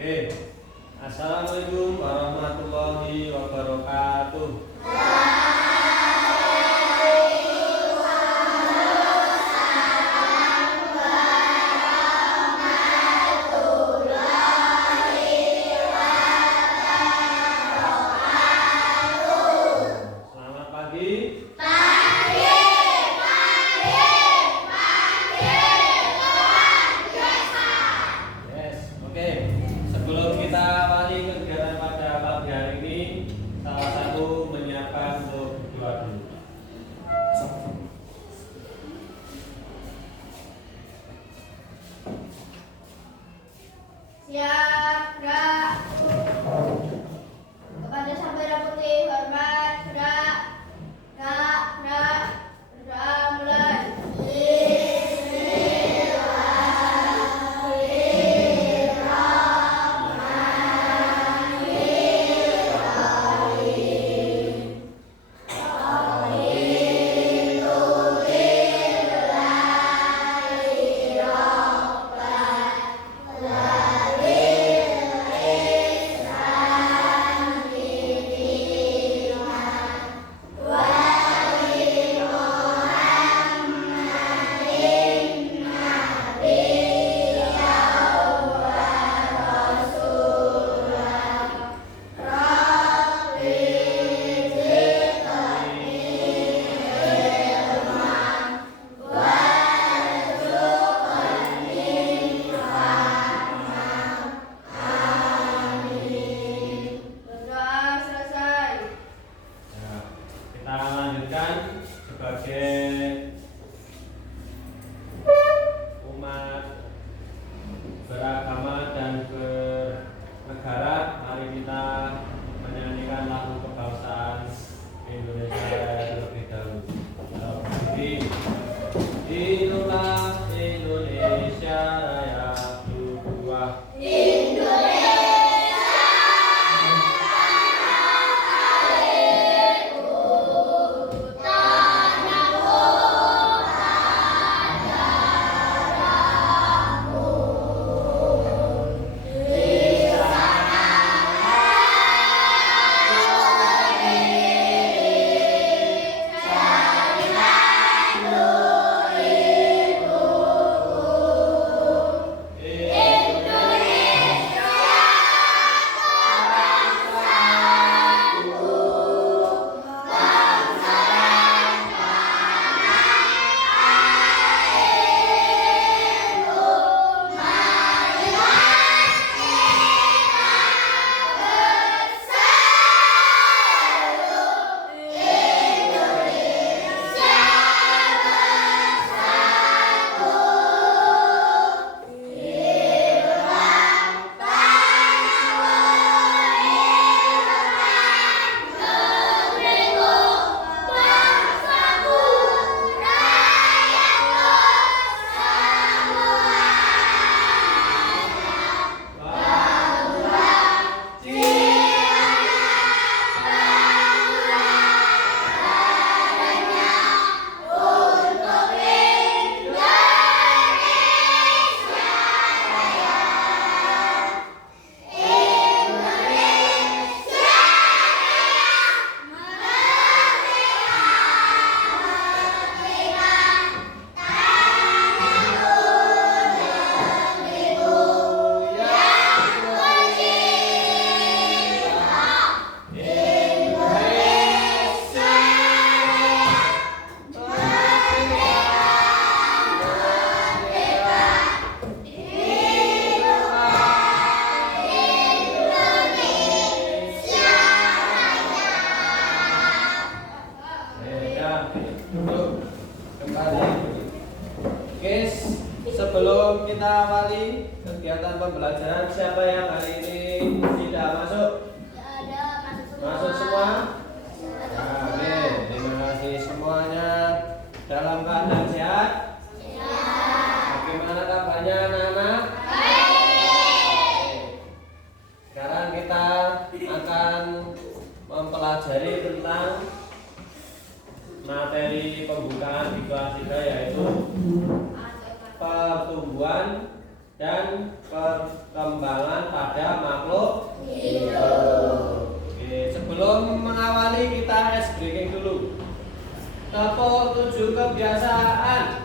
Oke. Assalamualaikum warahmatullahi wabarakatuh. Selamat pagi. Oke. Sebelum kita awali kegiatan pada pagi hari ini, salah satu menyiapkan untuk doa dulu. Siap, gerak. Kepada Sabara Putih, hormat, gerak. Gerak. Berdoa mulai. Berdoa selesai. Ya, kita lanjutkan sebagai umat beragama dan bernegara. Mari kita menyanyikan lagu kebangsaan Indonesia terlebih dahulu. Inilah Indonesia Raya Tuhan. Oke, sebelum kita awali kegiatan pembelajaran, siapa yang hari ini tidak masuk? Masuk semua? Ya, oke, terima kasih semuanya. Dalam keadaan sehat? Bagaimana kabarnya anak-anak? Sekarang kita akan mempelajari tentang materi pembukaan di kelas 3, yaitu pertumbuhan dan perkembangan pada Tepuk 7 kebiasaan.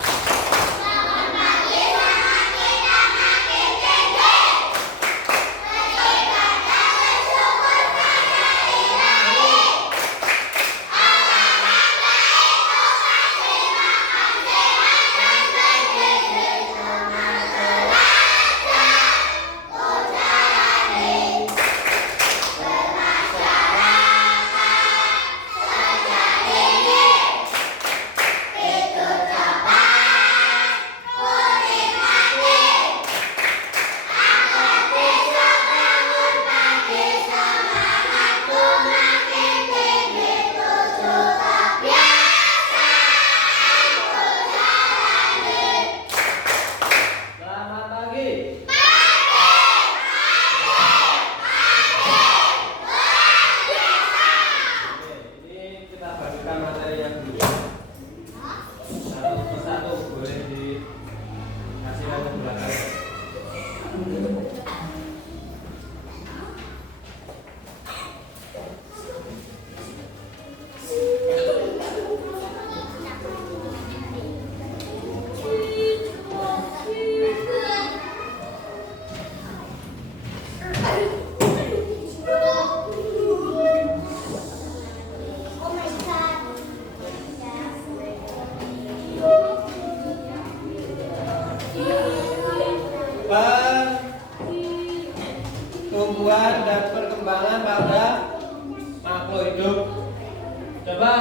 Selamat pagi. Oke, ini kita bagikan materinya dulu. Satu persatu boleh dikasihkan ke belakang. Pertumbuhan dan perkembangan pada makhluk hidup. Coba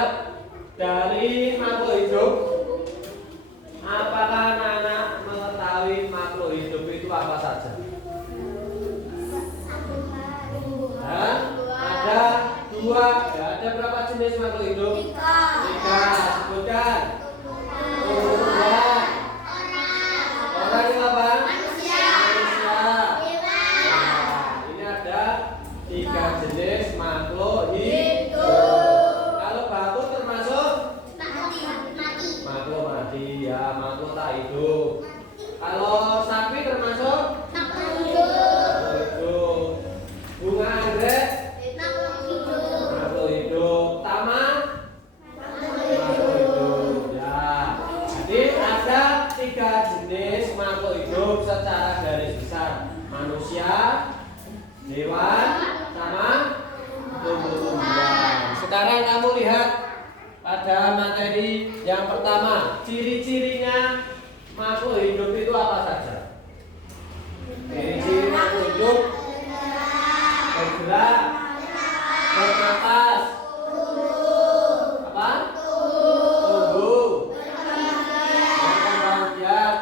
dari makhluk hidup, apakah anak-anak mengetahui makhluk hidup itu apa saja? Hah? Ada 2. Ya, ada berapa jenis makhluk hidup? 3. Sebutkan. Tumbuhan. Orang itu apa? Manusia. Ini ada 3 jenis makhluk hidup. Kalau batu termasuk makhluk mati, ya makhluk tak hidup. Kalau sapi termasuk makhluk hidup. Bunga anggrek makhluk hidup. Taman makhluk hidup. Ya, jadi ada 3 jenis makhluk hidup secara garis besar: manusia, hewan, sama tumbuh-tumbuhan. Sekarang kamu lihat pada materi yang pertama, ciri-cirinya makhluk hidup itu apa saja? Ciri-ciri makhluk hidup: bergerak, bernapas, apa? Tumbuh, berkembang biak,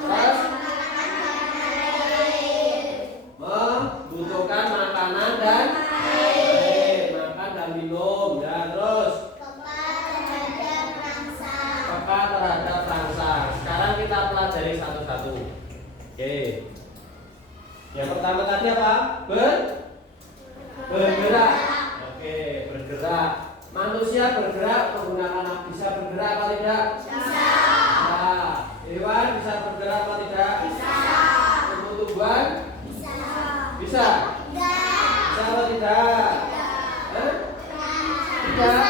terus membutuhkan makanan dan air, makan dan minum, dan terus peka terhadap rangsang. Sekarang kita pelajari satu-satu. Oke. Yang pertama tadi apa? Bergerak. Oke, bergerak. Manusia bergerak menggunakan apa? Bisa bergerak apa tidak? Bisa. Hewan bisa bergerak apa tidak? Bisa. Tumbuh-tumbuhan? Bisa. Bisa apa tidak? Tidak.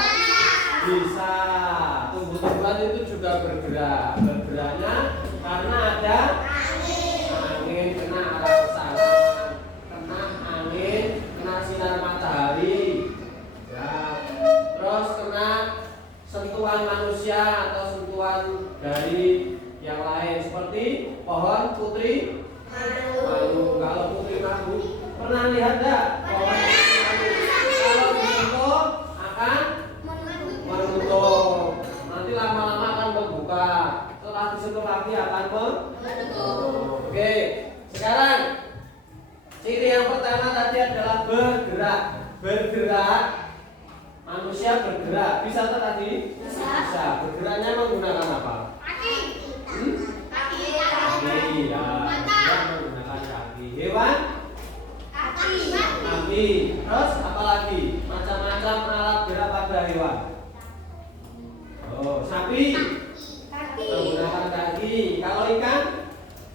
Bisa. Tumbuh-tumbuhan itu juga bergerak. Bergeraknya karena ada angin, kena arah ke sana, kena angin, kena sinar matahari, ya. Terus kena sentuhan manusia atau sentuhan dari yang lain seperti pohon putri malu. Kalau putri malu pernah lihat enggak pohon putri malu? Kalau disentuh akan menutup. Nanti lama-lama akan membuka. Setelah disentuh lagi akan menutup. Oke, sekarang ciri yang pertama tadi adalah bergerak. Bergerak, manusia bergerak. Bisa atau tadi? Bisa. Bergeraknya menggunakan apa? Kaki. Kaki. Ya. Dia menggunakan kaki. Hewan? Kaki. Terus apa lagi? Macam-macam alat gerak pada hewan. Oh, sapi menggunakan kaki. Kalau ikan?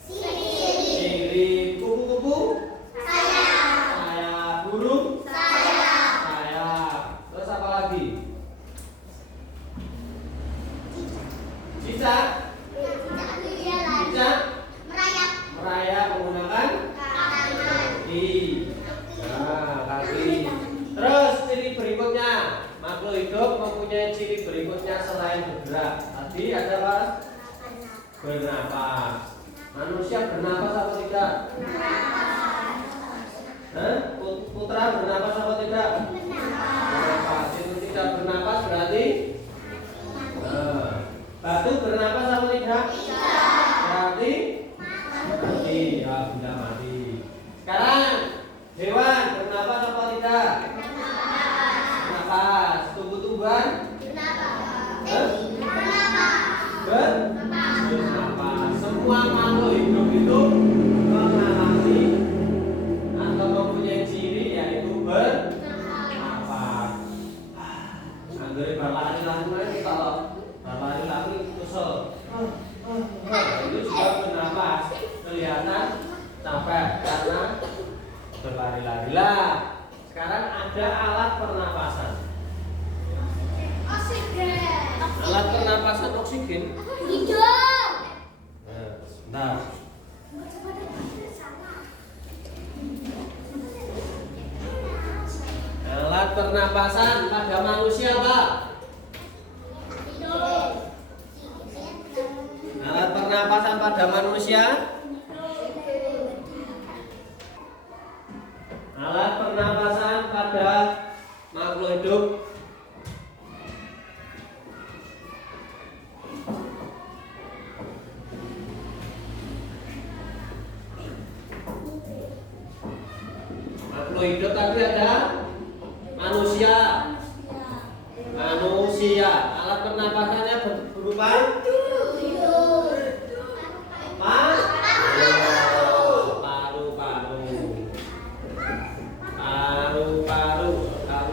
Sirip. Kupu-kupu? Sayap. Burung? Sayap. Terus apa lagi? Cicak. Cicak. Merayap. Merayap menggunakan kaki. Nah, kaki. Terus ciri berikutnya, makhluk hidup mempunyai ciri berikutnya selain bergerak. Tadi ada apa? Bernapas. Manusia bernapas apa tidak? Putra bernapas apa tidak? Bernapas. Itu tidak bernapas berarti? Batu bernapas apa tidak? Berarti? Mati. Ya, sudah mati. Sekarang hewan bernapas apa tidak? Bernapas. Tumbuh-tumbuhan? Bernapas. Semua makhluk hidup itu mengalami atau mempunyai ciri yaitu bernapas. Anggere berlari-lari kita loh. Berlari-lari kesel. Itu juga bernapas. Kelihatan capek karena berlari-lari lah. Sekarang ada alat pernapasan. Alat pernapasan oksigen. Nah, alat pernapasan pada manusia Pak. Alat pernapasan pada manusia. Alat pernapasan pada makhluk hidup. Makhluk hidup tapi ada manusia. Manusia. Alat pernapasannya berupa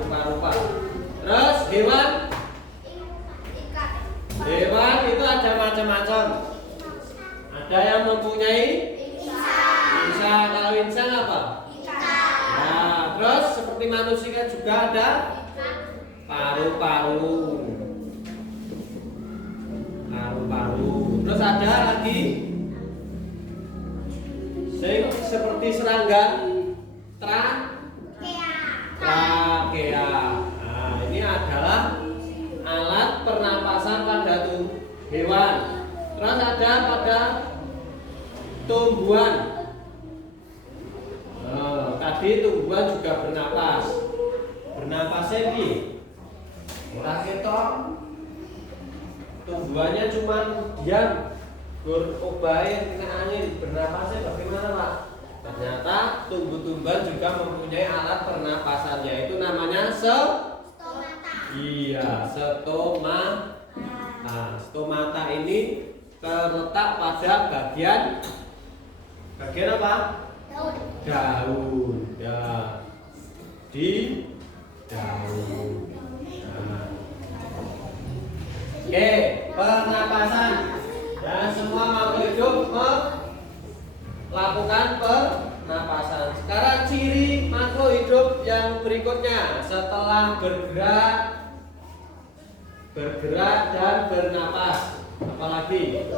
paru-paru. Terus hewan? Hewan itu ada macam-macam. Ada yang mempunyai insya. Kalau insang apa? Nah, terus seperti manusia juga ada paru-paru. Terus ada lagi seperti serangga, trakea. Nah, ini adalah alat pernapasan pada hewan. Terus ada pada tumbuhan. Tadi tumbuhan juga bernapas. Bernapasnya di ora ketok. Tumbuhannya cuma diam. Obahe kena angin. Bernapasnya bagaimana, Pak? Ternyata tumbuh-tumbuhan juga mempunyai alat pernapasan, yaitu namanya stomata. Iya, stomata. Nah, stomata ini terletak pada bagian apa? Daun. Ya. Di daun. Nah. Oke, pernapasan. Dan semua makhluk hidup melakukan pernapasan. Sekarang ciri makhluk hidup yang berikutnya setelah bergerak dan bernapas. Apalagi?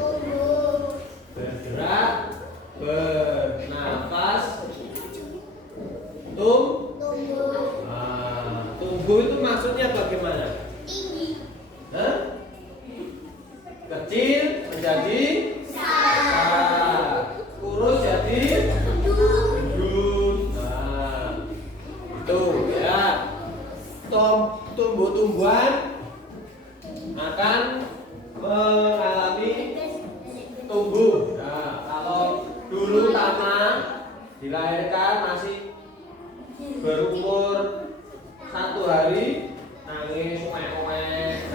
Bergerak, bernapas, tumbuh itu maksudnya bagaimana? Tinggi. Kecil menjadi besar, kurus jadi gendut. Nah, itu ya. Tumbuh-tumbuhan akan mengalami tumbuh. Nah, kalau dulu tanah dilahirkan masih berumur 1 hari, nangis umek-umek,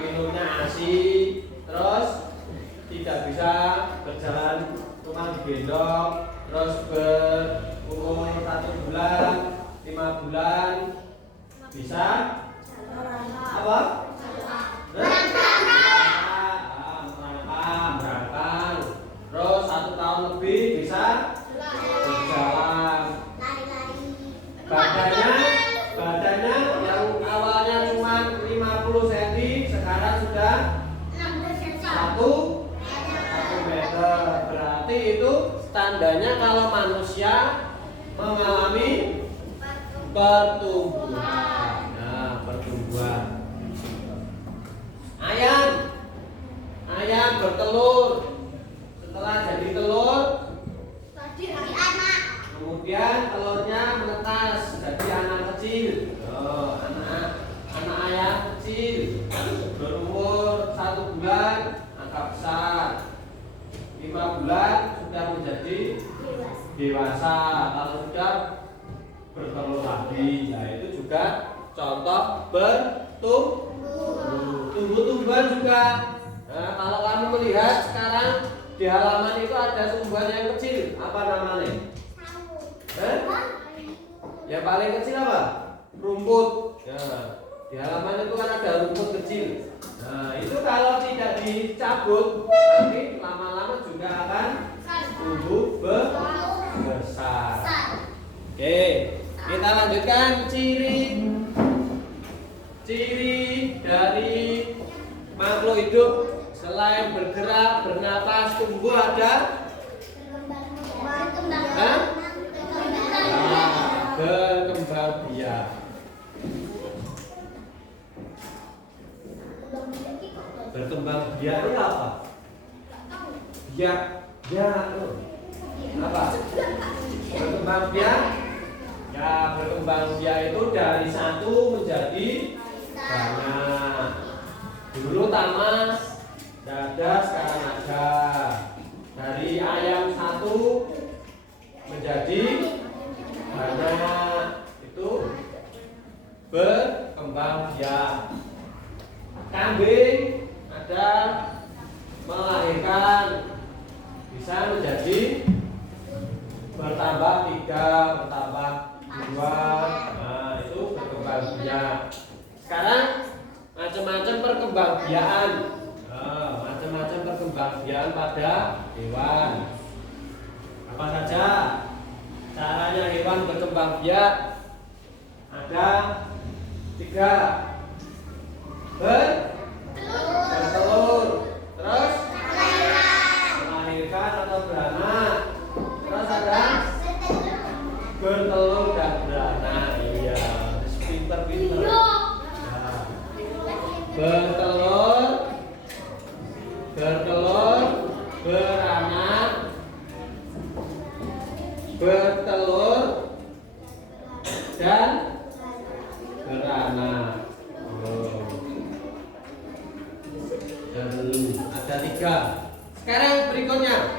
minumnya ASI, terus tidak bisa berjalan, cuma digendong, terus berumur 1 bulan, 5 bulan bisa apa? Merangkang. Terus 1 tahun lebih bisa berjalan. Badannya yang awalnya cuma 50 cm sekarang sudah 100 tandanya kalau manusia mengalami pertumbuhan. Nah, pertumbuhan. Ayam bertelur. Setelah jadi telur, kemudian telurnya menetas jadi anak kecil. Anak ayam kecil berumur 1 bulan agak besar. 5 bulan sudah menjadi dewasa. Kalau sudah bertelur lagi, nah itu juga contoh tumbuh-tumbuhan juga. Nah, kalau kamu melihat sekarang di halaman itu ada tumbuhan yang kecil, apa namanya? Yang paling kecil apa? Rumput. Ya, di halaman itu kan ada rumput kecil. Nah, itu kalau tidak dicabut, nanti lama-lama juga akan tumbuh besar. Oke, kita lanjutkan ciri dari makhluk hidup selain bergerak, bernapas, tumbuh ada berkembang biak. Berkembang biak itu apa? Biak, apa? Berkembang biak. Ya, berkembang biak itu dari satu menjadi banyak. Dulu tamas, ada, sekarang ada. Dari ayam satu menjadi banyak. Itu berkembang biak. Kambing ada melahirkan, bisa menjadi bertambah 3, bertambah 2. Nah, itu berkembang biak. Sekarang macam-macam perkembangbiakan. Macam-macam perkembangbiakan pada hewan. Apa saja caranya hewan berkembang biak? Ada 3. Bertelur, terus melahirkan atau beranak, terus ada bertelur dan beranak. Iya, pinter-pinter. Bertelur, beranak, bertelur dan beranak. Ada 3. Sekarang berikutnya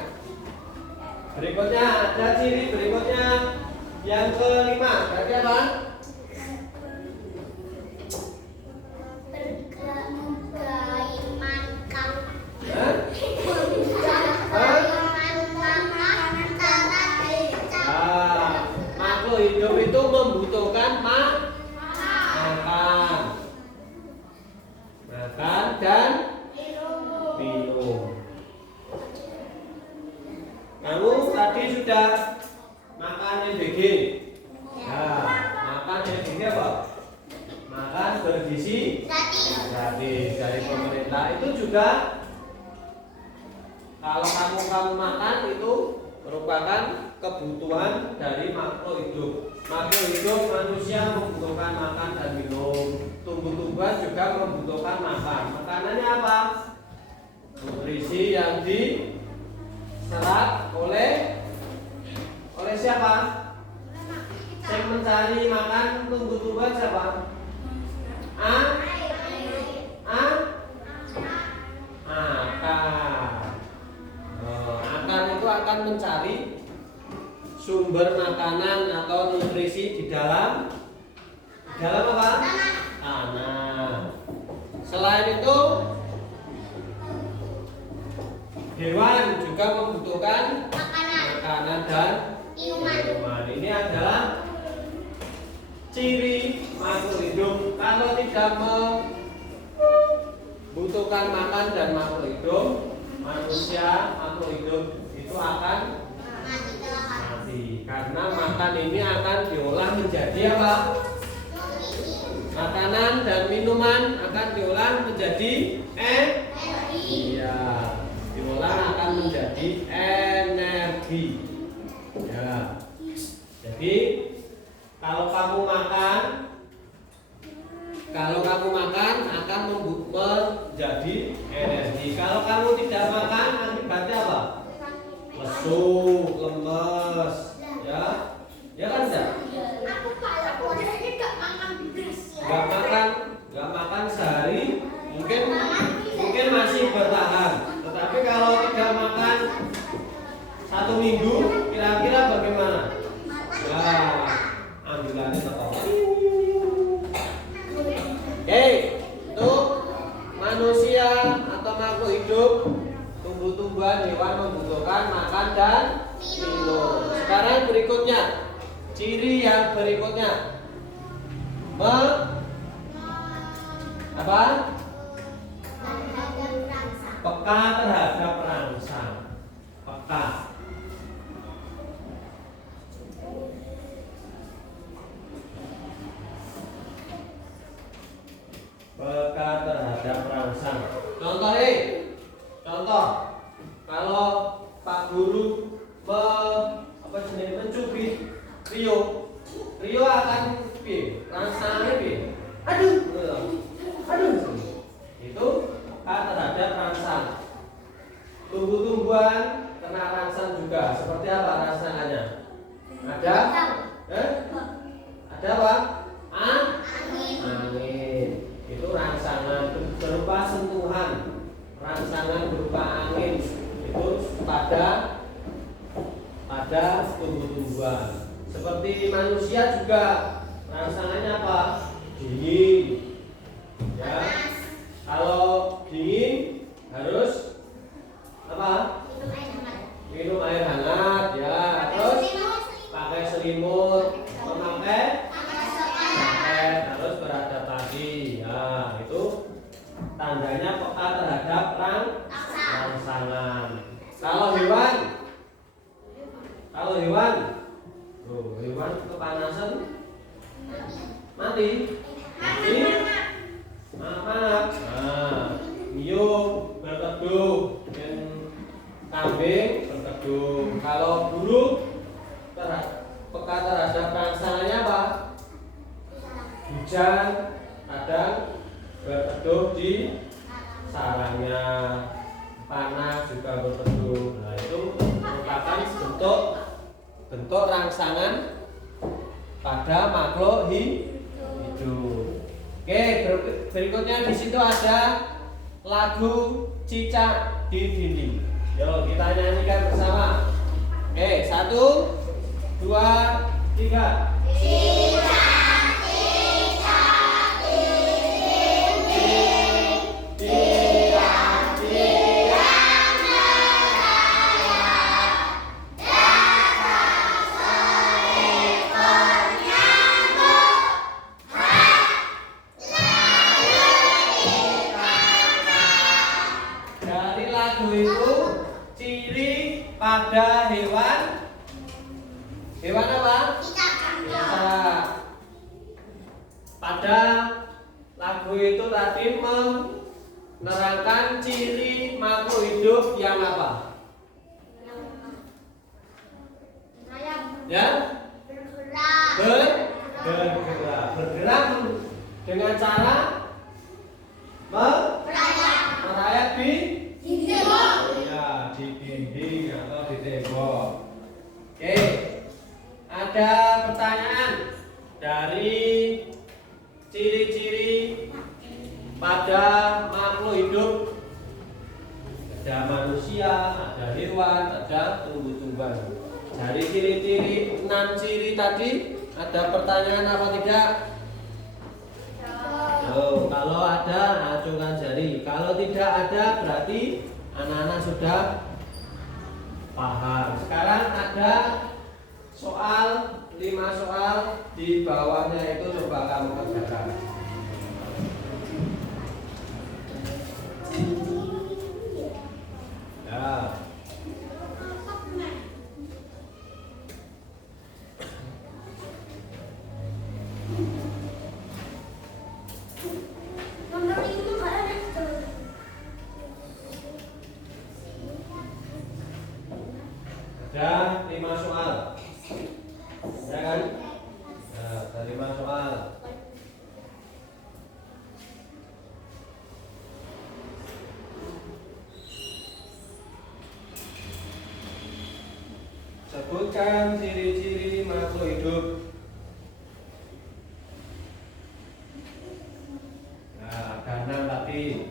ada ciri berikutnya yang kelima. Berarti apa? Makhluk hidup itu membutuhkan makan dan minum. Kamu tadi sudah makan NBG. Nah, makan NBG apa? Makan bergizi gratis dari pemerintah. Itu juga kalau kamu makan itu merupakan kebutuhan dari makhluk hidup. Makhluk hidup manusia membutuhkan makan dan minum. Tumbuh-tumbuhan juga membutuhkan makan. Makanannya apa? Nutrisi yang diserap oleh siapa? Yang mencari makan tumbuh-tumbuhan siapa? Akar itu akan mencari sumber makanan atau nutrisi di dalam apa? Tanah. Selain itu, hewan juga membutuhkan makanan dan minuman. Ini adalah ciri makhluk hidup. Kalau tidak membutuhkan makan dan makhluk hidup, manusia makhluk hidup itu akan mati. Karena makan ini akan diolah menjadi apa? Makanan dan minuman akan diolah menjadi diolah akan menjadi energi. Ya. Jadi kalau kamu makan akan menjadi energi. Kalau kamu tidak makan akibatnya apa? Lesu, lemes, ya. Ya kan enggak? Nggak makan sehari mungkin masih bertahan. Tetapi kalau tidak makan 1 minggu, kira-kira bagaimana? Ya, ambilannya tetap. Itu manusia atau makhluk hidup, tumbuh-tumbuhan, hewan membutuhkan makan dan minum. Sekarang berikutnya, ciri yang berikutnya. Apa? Peka terhadap rangsang. Peka. Peka terhadap rangsang. Contoh. Kalau Pak Guru mencubit Rio akan rangsangnya aduh. Itu peka terhadap rangsang. Tumbuh-tumbuhan kena rangsang juga. Seperti apa rangsangannya? Ada apa? Angin. Itu rangsangan berupa sentuhan. Rangsangan berupa angin. Itu pada tumbuh-tumbuhan. Seperti manusia juga rangsangannya apa? Dingin. Ya. Kalau dingin harus apa? Minum air hangat, ya. Terus pakai selimut, memakai harus beradaptasi. Ya, itu tandanya peka terhadap rangsangan. Kalau hewan kepanasan mati. Hiu berteduh, kambing berteduh. Kalau burung peka terhadap rangsangannya apa? Hujan, kadang berteduh di sarangnya. Panas juga berteduh. Nah, itu merupakan bentuk rangsangan pada makhluk hidup. Oke, berikutnya di situ ada lagu Cicak di Dinding. Yuk kita nyanyikan bersama. Oke, 1, 2, 3. Cicak, cicak di dinding, tiang-tiang merayap, datang seekor nyamuk, dari lagu itu ciri pada hewan apa? Cicak. Pada lagu itu tadi menerangkan ciri makhluk hidup yang apa? Ya? Bergerak dengan cara merayap di dinding atau di tembok. Oke, ada pertanyaan dari ciri-ciri pada makhluk hidup. Ada manusia, ada hewan, ada tumbuh-tumbuhan. Dari ciri-ciri 6 ciri tadi, ada pertanyaan apa tidak? Kalau ada, acungkan jari. Kalau tidak ada, berarti anak-anak sudah paham. Sekarang ada soal 5 soal di bawahnya itu coba kamu kerjakan. Ya. Ada 5 soal. Sebutkan ciri-ciri makhluk hidup. Nah, karena tadi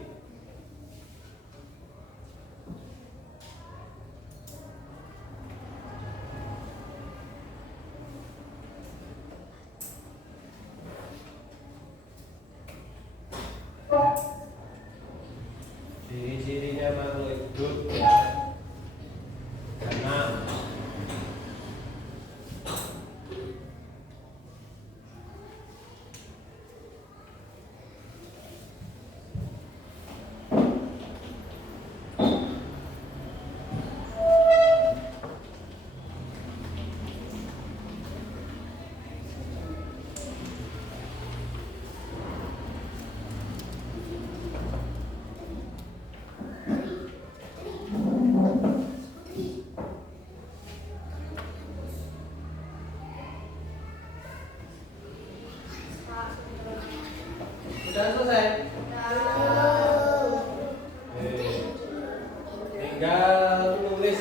ciri-cirinya makhluk hidup ya. Karena sudah selesai. Oke. Tinggal tulis.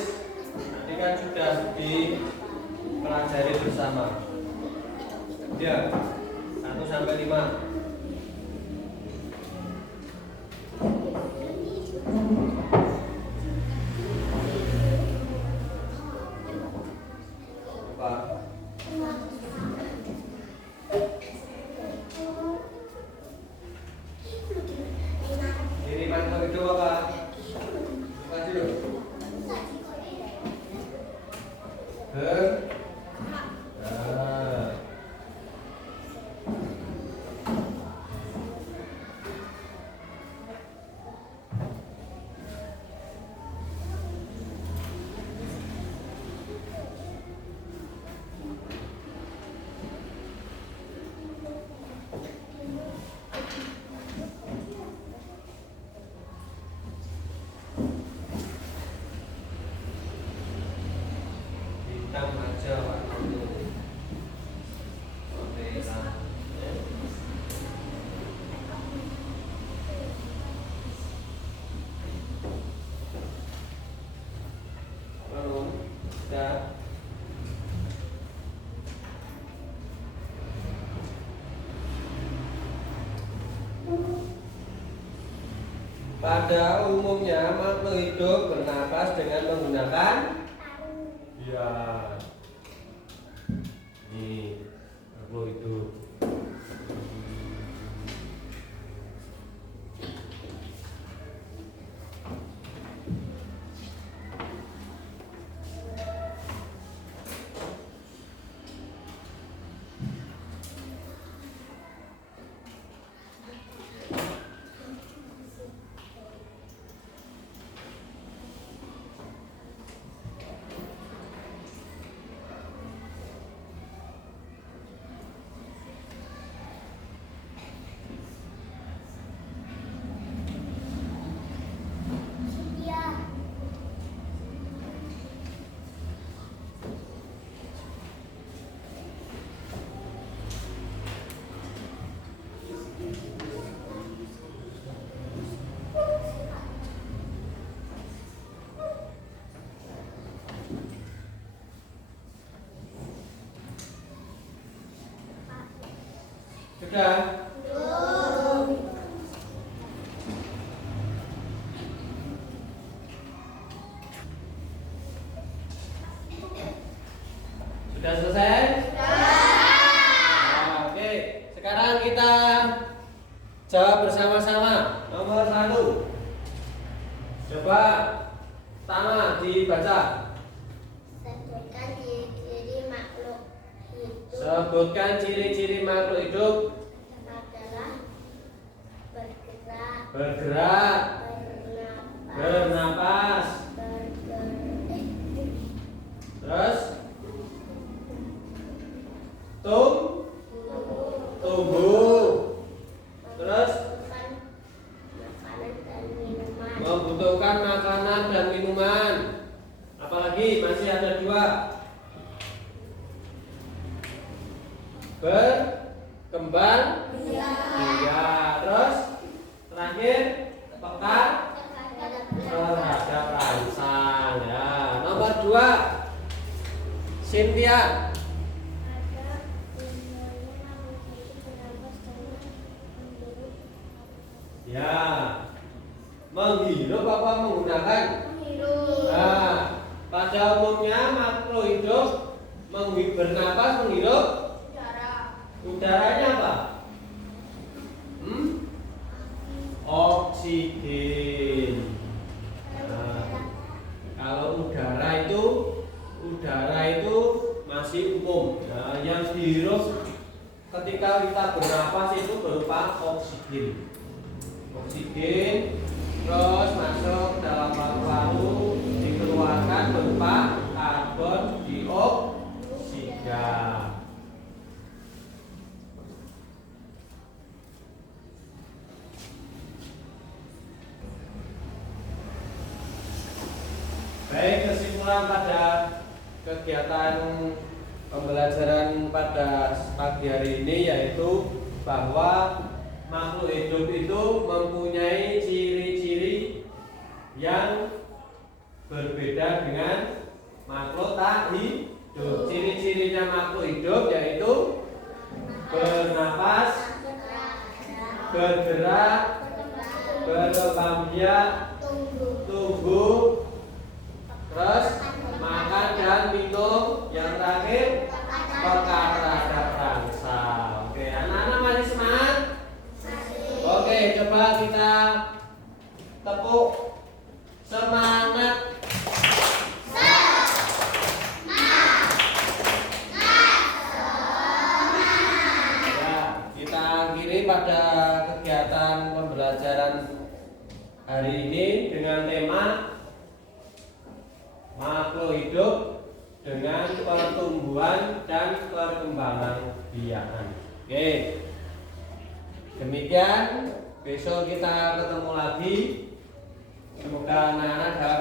Nanti kan sudah dipelajari bersama. Ya, 1 sampai 5. Apa? Ini makhluk hidup apa? Buka dulu. Nah. Hitam aja warnanya. Merah. Belum. Sudah. Pada umumnya makhluk hidup bernapas dengan menggunakan ya. Ini makhluk hidup. Sudah. Sudah selesai? Nah, oke. Sekarang kita jawab bersama-sama. Nomor 1. Coba pertama dibaca. Sebutkan ciri-ciri makhluk hidup. Sebutkan ciri-ciri makhluk hidup. Adalah bergerak, Bergerak, bernapas, terus tumbuh, terus membutuhkan makanan dan minuman. Apalagi masih ada 2. Berkembang biak, terus terakhir peka terhadap rangsang ya. Nomor 2 Cynthia. Ada umurnya makhluk hidup bernapas dengan menghirup. Ya. Menghirup apa menggunakan? Menghirup. Nah, pada umumnya makhluk hidup bernapas menghirup Udara. udaranya apa? Oksigen. Nah, kalau udara itu masih umum. Nah, yang dihirup ketika kita bernapas itu berupa oksigen. Oksigen terus masuk dalam paru-paru, dikeluarkan berupa karbon dioksida. Baik, kesimpulan pada kegiatan pembelajaran pada pagi hari ini yaitu bahwa makhluk hidup itu mempunyai ciri-ciri yang berbeda dengan makhluk tak hidup. Ciri-cirinya makhluk hidup yaitu bernapas, bergerak, berkembang biak, tumbuh, terus makan dan minum, yang terakhir peka terhadap bangsa. Oke, anak-anak masih semangat? Oke, coba kita tepuk semangat. Ya, kita akhiri pada kegiatan pembelajaran hari ini dengan tema makhluk hidup dengan pertumbuhan dan perkembangan biakan. Oke. Demikian, besok kita ketemu lagi. Semoga anak-anak dalam